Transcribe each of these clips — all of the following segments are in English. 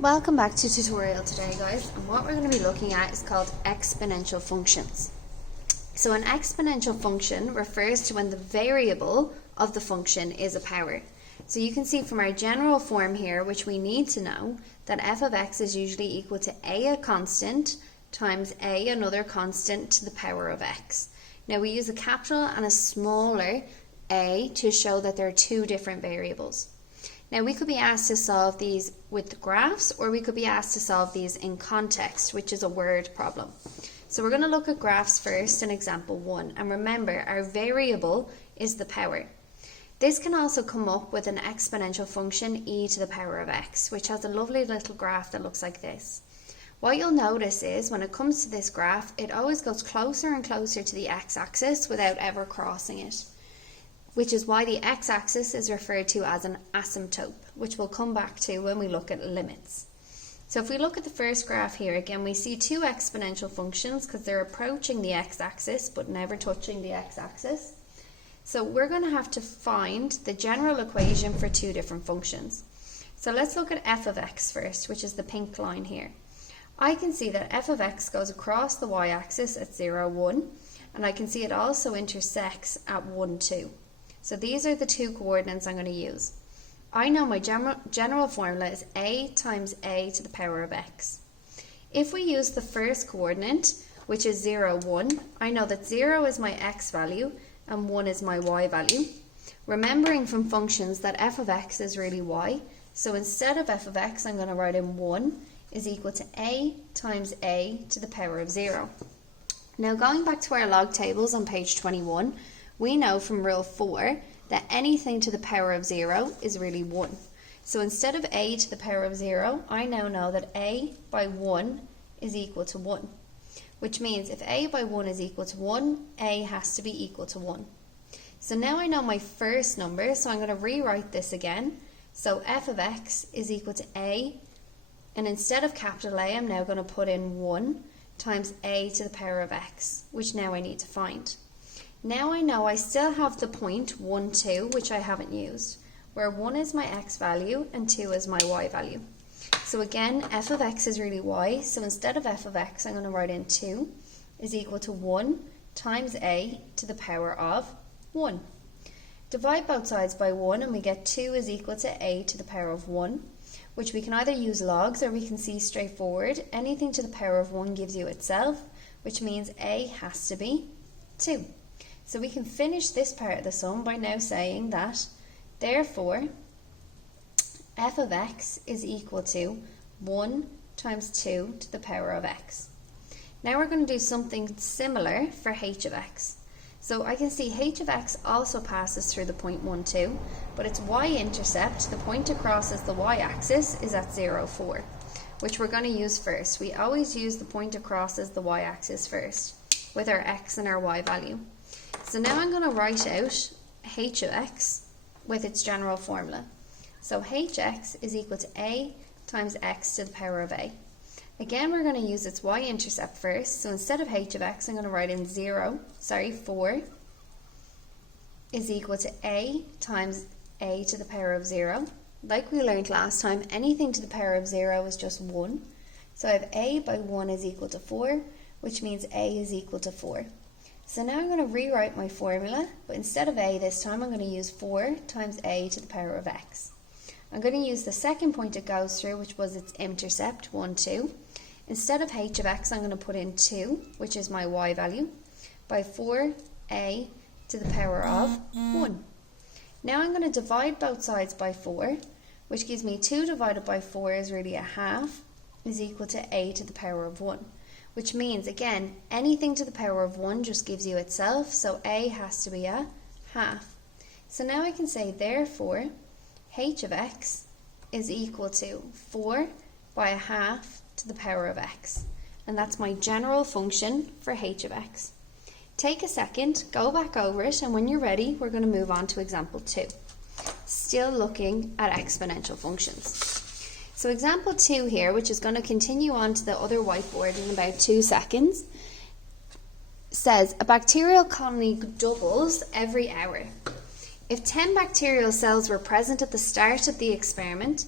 Welcome back to tutorial today, guys, and what we're going to be looking at is called exponential functions. So an exponential function refers to when the variable of the function is a power. So you can see from our general form here, which we need to know, that f of x is usually equal to a constant times a another constant to the power of x. Now we use a capital and a smaller a to show that there are two different variables. Now we could be asked to solve these with graphs, or we could be asked to solve these in context, which is a word problem. So we're going to look at graphs first in example 1, and remember our variable is the power. This can also come up with an exponential function e to the power of x, which has a lovely little graph that looks like this. What you'll notice is when it comes to this graph, it always goes closer and closer to the x-axis without ever crossing it, which is why the x-axis is referred to as an asymptote, which we'll come back to when we look at limits. So if we look at the first graph here, again we see two exponential functions because they're approaching the x-axis but never touching the x-axis. So we're going to have to find the general equation for two different functions. So let's look at f of x first, which is the pink line here. I can see that f of x goes across the y-axis at 0, 1, and I can see it also intersects at 1, 2. So these are the two coordinates I'm going to use. I know my general formula is a times a to the power of x. If we use the first coordinate, which is 0, 1, I know that 0 is my x value and 1 is my y value. Remembering from functions that f of x is really y, so instead of f of x I'm going to write in 1 is equal to a times a to the power of 0. Now going back to our log tables on page 21, we know from rule 4 that anything to the power of 0 is really 1. So instead of a to the power of 0, I now know that a by 1 is equal to 1. Which means if a by 1 is equal to 1, a has to be equal to 1. So now I know my first number, so I'm going to rewrite this again. So f of x is equal to a, and instead of capital A, I'm now going to put in 1 times a to the power of x, which now I need to find. Now I know I still have the point 1, 2, which I haven't used, where 1 is my x value and 2 is my y value. So again, f of x is really y, so instead of f of x, I'm going to write in 2 is equal to 1 times a to the power of 1. Divide both sides by 1 and we get 2 is equal to a to the power of 1, which we can either use logs or we can see straightforward. Anything to the power of 1 gives you itself, which means a has to be 2. So we can finish this part of the sum by now saying that, therefore, f of x is equal to 1 times 2 to the power of x. Now we're going to do something similar for h of x. So I can see h of x also passes through the point 1, 2, but its y-intercept, the point across as the y-axis, is at 0, 4, which we're going to use first. We always use the point across as the y-axis first, with our x and our y value. So now I'm going to write out h of x with its general formula. So hx is equal to a times x to the power of a. Again, we're going to use its y-intercept first. So instead of h of x, I'm going to write in 4 is equal to a times a to the power of 0. Like we learned last time, anything to the power of 0 is just 1. So I have a by 1 is equal to 4, which means a is equal to 4. So now I'm going to rewrite my formula, but instead of a this time I'm going to use 4 times a to the power of x. I'm going to use the second point it goes through, which was its intercept, 1, 2. Instead of h of x I'm going to put in 2, which is my y value, by 4a to the power of 1. Now I'm going to divide both sides by 4, which gives me 2 divided by 4 is really a half, is equal to a to the power of 1. Which means, again, anything to the power of 1 just gives you itself, so a has to be a half. So now I can say, therefore, h of x is equal to 4 by a half to the power of x. And that's my general function for h of x. Take a second, go back over it, and when you're ready, we're going to move on to example 2. Still looking at exponential functions. So example 2 here, which is going to continue on to the other whiteboard in about 2 seconds, says a bacterial colony doubles every hour. If 10 bacterial cells were present at the start of the experiment,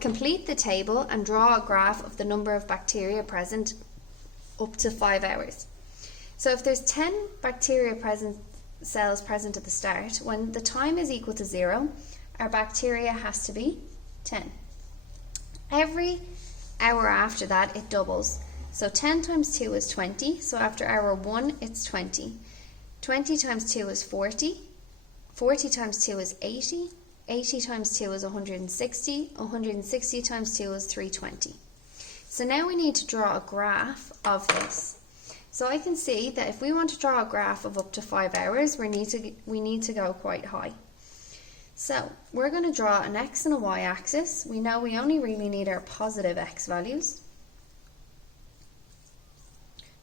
Complete the table and draw a graph of the number of bacteria present up to 5 hours. So if there's 10 bacteria cells present at the start, when the time is equal to 0, our bacteria has to be 10. Every hour after that, it doubles. So 10 times 2 is 20. So after hour 1, it's 20. 20 times 2 is 40. 40 times 2 is 80. 80 times 2 is 160. 160 times 2 is 320. So now we need to draw a graph of this. So I can see that if we want to draw a graph of up to 5 hours, we need to go quite high. So we're going to draw an x and a y axis. We know we only really need our positive x values,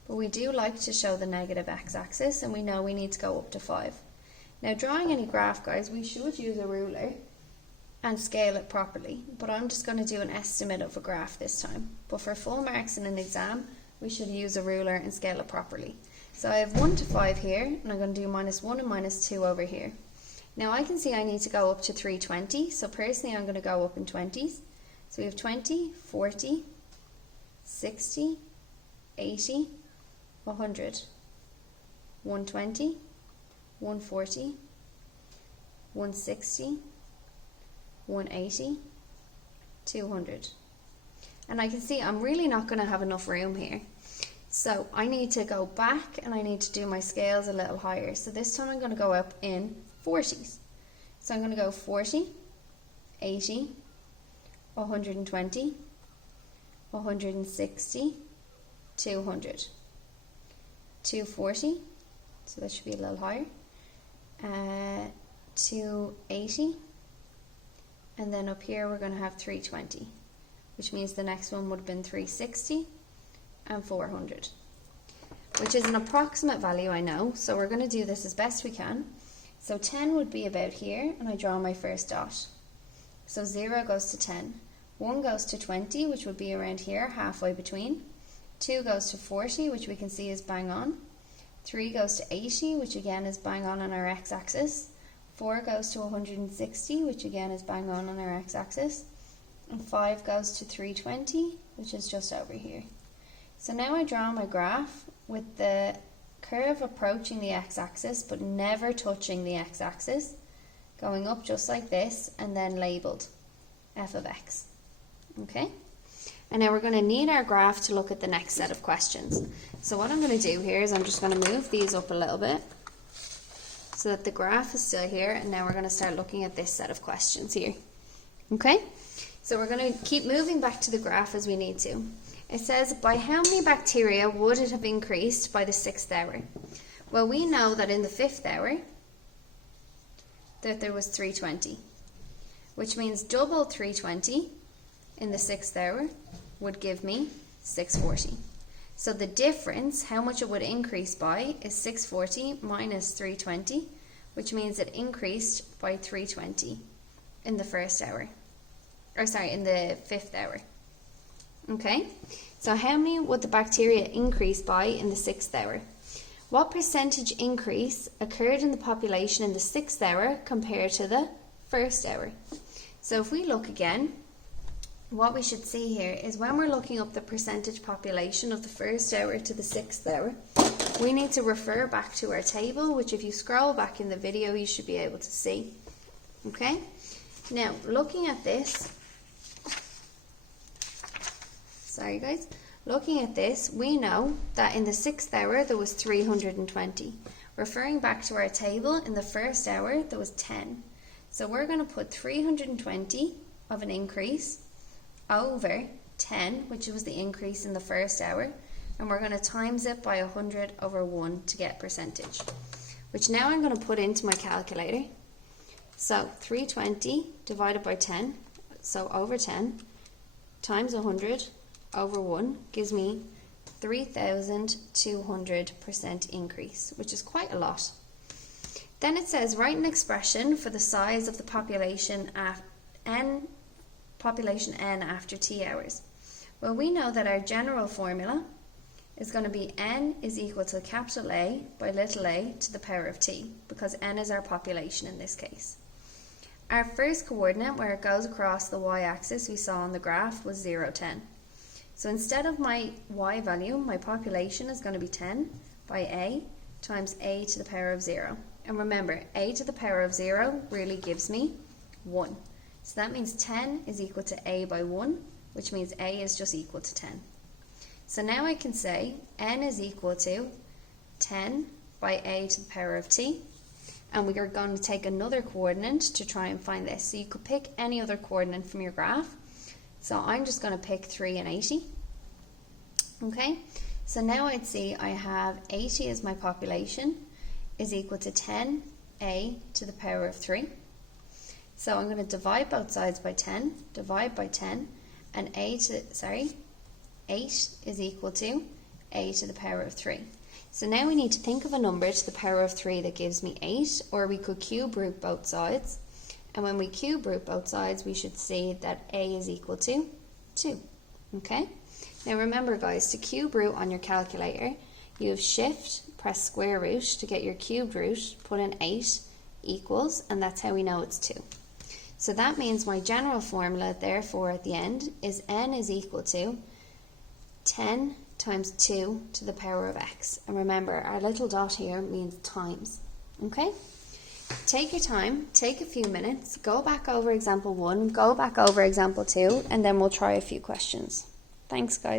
but we do like to show the negative x axis, and we know we need to go up to 5. Now, drawing any graph, guys, we should use a ruler and scale it properly, but I'm just going to do an estimate of a graph this time. But for full marks in an exam, we should use a ruler and scale it properly. So I have 1 to 5 here, and I'm going to do -1 and -2 over here. Now I can see I need to go up to 320, so personally I'm going to go up in 20s. So we have 20, 40, 60, 80, 100, 120, 140, 160, 180, 200. And I can see I'm really not going to have enough room here. So I need to go back and I need to do my scales a little higher. So this time I'm going to go up in 40s. So I'm going to go 40, 80, 120, 160, 200, 240, so that should be a little higher, 280, and then up here we're going to have 320, which means the next one would have been 360 and 400, which is an approximate value, I know, so we're going to do this as best we can. So 10 would be about here, and I draw my first dot. So 0 goes to 10. 1 goes to 20, which would be around here, halfway between. 2 goes to 40, which we can see is bang on. 3 goes to 80, which again is bang on our x-axis. 4 goes to 160, which again is bang on our x-axis. And 5 goes to 320, which is just over here. So now I draw my graph with the curve approaching the x-axis but never touching the x-axis, going up just like this and then labelled f of x. Okay, and now we're going to need our graph to look at the next set of questions. So what I'm going to do here is I'm just going to move these up a little bit so that the graph is still here, and now we're going to start looking at this set of questions here. Okay, so we're going to keep moving back to the graph as we need to. It says, by how many bacteria would it have increased by the 6th hour? Well, we know that in the 5th hour that there was 320, which means double 320 in the 6th hour would give me 640. So the difference, how much it would increase by, is 640 minus 320, which means it increased by 320 in the 1st hour. In the 5th hour. Okay, so how many would the bacteria increase by in the 6th hour? What percentage increase occurred in the population in the 6th hour compared to the 1st hour? So if we look again, what we should see here is when we're looking up the percentage population of the 1st hour to the 6th hour, we need to refer back to our table, which if you scroll back in the video, you should be able to see. Okay, now looking at this, sorry guys, looking at this, we know that in the 6th hour there was 320. Referring back to our table, in the 1st hour there was 10. So we're going to put 320 of an increase over 10, which was the increase in the 1st hour, and we're going to times it by 100 over 1 to get percentage, which now I'm going to put into my calculator. So 320 divided by 10, so over 10, times 100 over 1 gives me 3,200% increase, which is quite a lot. Then it says write an expression for the size of the population n after t hours. Well, we know that our general formula is going to be n is equal to capital A by little a to the power of t, because n is our population in this case. our first coordinate where it goes across the y-axis we saw on the graph was 0, 10. So instead of my y value, my population is going to be 10 by a times a to the power of 0. And remember, a to the power of 0 really gives me 1. So that means 10 is equal to a by 1, which means a is just equal to 10. So now I can say n is equal to 10 by a to the power of t, and we are going to take another coordinate to try and find this. So you could pick any other coordinate from your graph. So I'm just going to pick 3 and 80. Okay, so now I'd see I have 80 as my population is equal to 10a to the power of 3. So I'm going to divide both sides by 10, divide by 10, and 8 is equal to a to the power of 3. So now we need to think of a number to the power of 3 that gives me 8, or we could cube root both sides. And when we cube root both sides, we should see that a is equal to 2. Okay? Now remember guys, to cube root on your calculator, you have shift, press square root to get your cubed root, put in 8 equals, and that's how we know it's 2. So that means my general formula, therefore, at the end is n is equal to 10 times 2 to the power of x. And remember, our little dot here means times. Okay? Take your time, take a few minutes, go back over example 1, go back over example 2, and then we'll try a few questions. Thanks, guys.